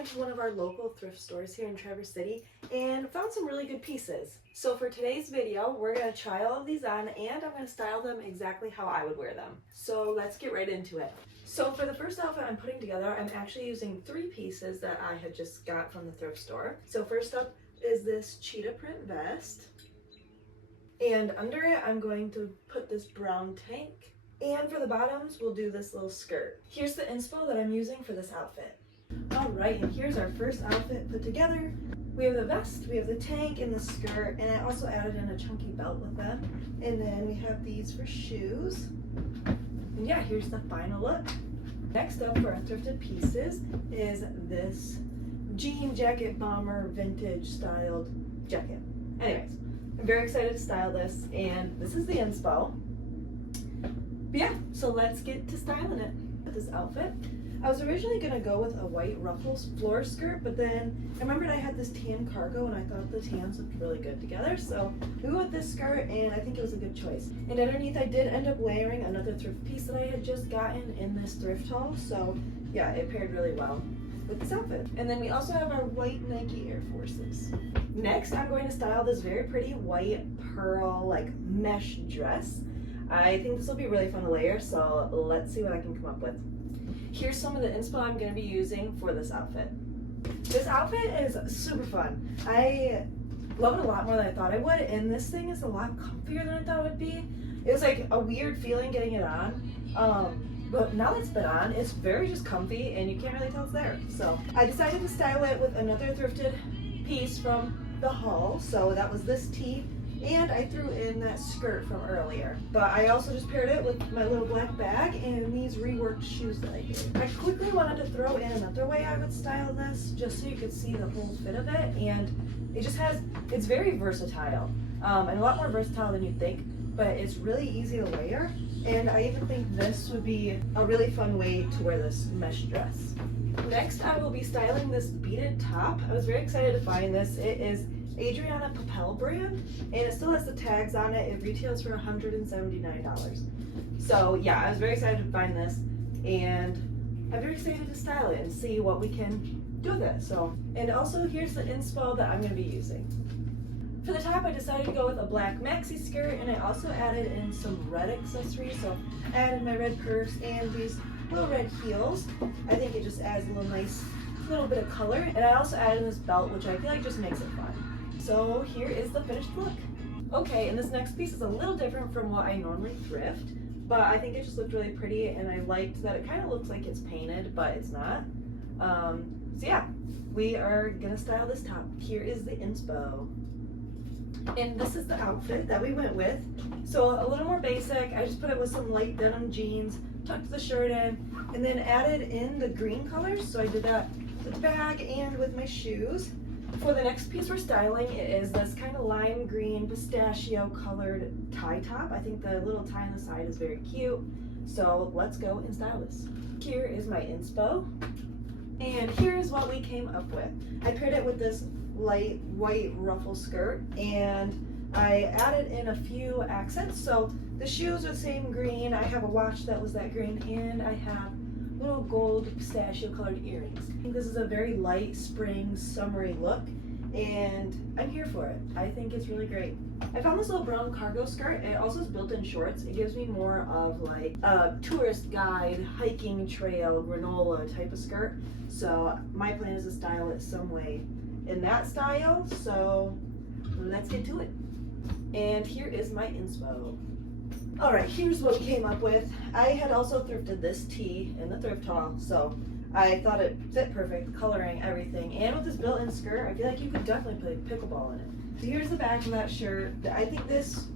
went to one of our local thrift stores here in Traverse City and found some really good pieces. So for today's video, we're going to try all of these on and I'm going to style them exactly how I would wear them. So let's get right into it. So for the first outfit I'm putting together, I'm actually using 3 pieces that I had just got from the thrift store. So first up is this cheetah print vest. And under it, I'm going to put this brown tank. And for the bottoms, we'll do this little skirt. Here's the inspo that I'm using for this outfit. Alright, and here's our first outfit put together. We have the vest, we have the tank, and the skirt, and I also added in a chunky belt with them. And then we have these for shoes. And yeah, here's the final look. Next up for our thrifted pieces is this jean jacket bomber vintage styled jacket. Anyways, I'm very excited to style this, and this is the inspo. But yeah, so let's get to styling it. This outfit, I was originally going to go with a white ruffles floor skirt, but then I remembered I had this tan cargo and I thought the tans looked really good together, so we went with this skirt and I think it was a good choice. And underneath I did end up layering another thrift piece that I had just gotten in this thrift haul, so yeah, it paired really well with this outfit. And then we also have our white Nike Air Forces. Next, I'm going to style this very pretty white pearl like mesh dress. I think this will be really fun to layer, so let's see what I can come up with. Here's some of the inspo I'm going to be using for this outfit. This outfit is super fun. I love it a lot more than I thought I would, and this thing is a lot comfier than I thought it would be. It was like a weird feeling getting it on, but now that it's been on, it's very just comfy, and you can't really tell it's there. So I decided to style it with another thrifted piece from the haul, so that was this tee. And I threw in that skirt from earlier. But I also just paired it with my little black bag and these reworked shoes that I did. I quickly wanted to throw in another way I would style this, just so you could see the whole fit of it. And it just it's very versatile. And a lot more versatile than you'd think, but it's really easy to layer. And I even think this would be a really fun way to wear this mesh dress. Next, I will be styling this beaded top. I was very excited to find this. It is Adriana Papel brand, and it still has the tags on it. It retails for $179. So yeah, I was very excited to find this, and I'm very excited to style it and see what we can do with it. So, and also here's the inspo that I'm going to be using. For the top, I decided to go with a black maxi skirt, and I also added in some red accessories. So I added my red purse and these little red heels. I think it just adds a little bit of color, and I also added in this belt, which I feel like just makes it fun. So here is the finished look. Okay, and this next piece is a little different from what I normally thrift, but I think it just looked really pretty, and I liked that it kind of looks like it's painted, but it's not. So yeah, we are gonna style this top. Here is the inspo. And this is the outfit that we went with. So a little more basic. I just put it with some light denim jeans, tucked the shirt in, and then added in the green colors. So I did that with the bag and with my shoes. For the next piece we're styling, it is this kind of lime green pistachio colored tie top. I think the little tie on the side is very cute. So let's go and style this. Here is my inspo. And here is what we came up with. I paired it with this light white ruffle skirt, and I added in a few accents. So the shoes are the same green. I have a watch that was that green, and I have little gold pistachio colored earrings. I think this is a very light spring summery look, and I'm here for it. I think it's really great. I found this little brown cargo skirt. It also has built-in shorts. It gives me more of like a tourist guide, hiking trail, granola type of skirt. So my plan is to style it some way in that style. So let's get to it. And here is my inspo. Alright, here's what we came up with. I had also thrifted this tee in the thrift haul, so I thought it fit perfect, coloring, everything. And with this built-in skirt, I feel like you could definitely play pickleball in it. So here's the back of that shirt. I think this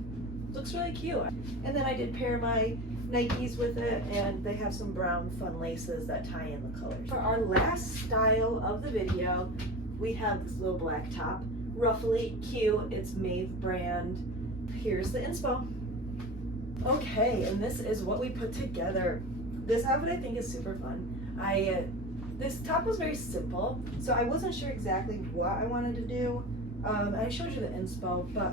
looks really cute. And then I did pair my Nikes with it, and they have some brown fun laces that tie in the colors. For our last style of the video, we have this little black top. Ruffly, cute, it's Maeve brand. Here's the inspo. Okay, and this is what we put together. This outfit I think is super fun. This top was very simple, so I wasn't sure exactly what I wanted to do. I showed you the inspo, but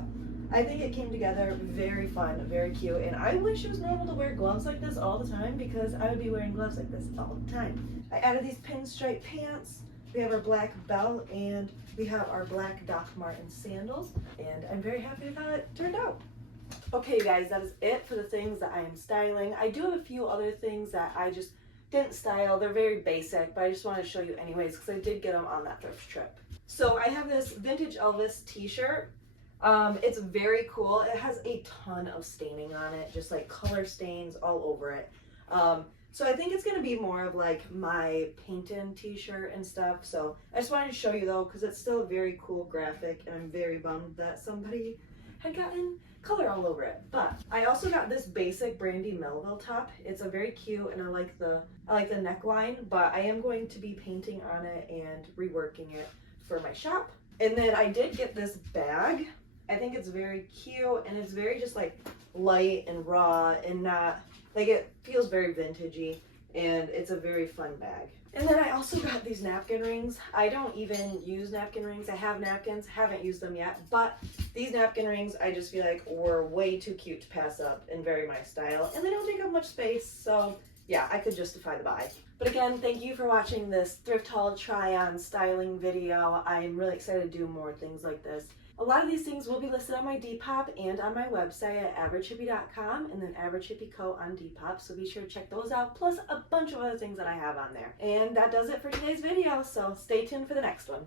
I think it came together very fun, very cute, and I wish it was normal to wear gloves like this all the time, because I would be wearing gloves like this all the time. I added these pinstripe pants, We have our black belt and we have our black Doc Martin sandals, and I'm very happy with how it turned out. Okay guys, that is it for the things that I am styling. I do have a few other things that I just didn't style. They're very basic, but I just wanted to show you anyways because I did get them on that thrift trip. So I have this vintage Elvis t-shirt. It's very cool. It has a ton of staining on it, just like color stains all over it. So I think it's going to be more of like my paint-in t-shirt and stuff. So I just wanted to show you though, because it's still a very cool graphic, and I'm very bummed that somebody had gotten color all over it. But I also got this basic Brandy Melville top. It's a very cute, and I like the neckline, but I am going to be painting on it and reworking it for my shop. And then I did get this bag. I think it's very cute, and it's very just like light and raw and not like, it feels very vintagey, and it's a very fun bag. And then I also got these napkin rings. I don't even use napkin rings. I have napkins, haven't used them yet, but these napkin rings I just feel like were way too cute to pass up and very my style, and they don't take up much space, so yeah, I could justify the buy. But again, thank you for watching this thrift haul try-on styling video. I'm really excited to do more things like this. A lot of these things will be listed on my Depop and on my website at averagehippie.com, and then Average Hippie Co. on Depop, so be sure to check those out, plus a bunch of other things that I have on there. And that does it for today's video, so stay tuned for the next one.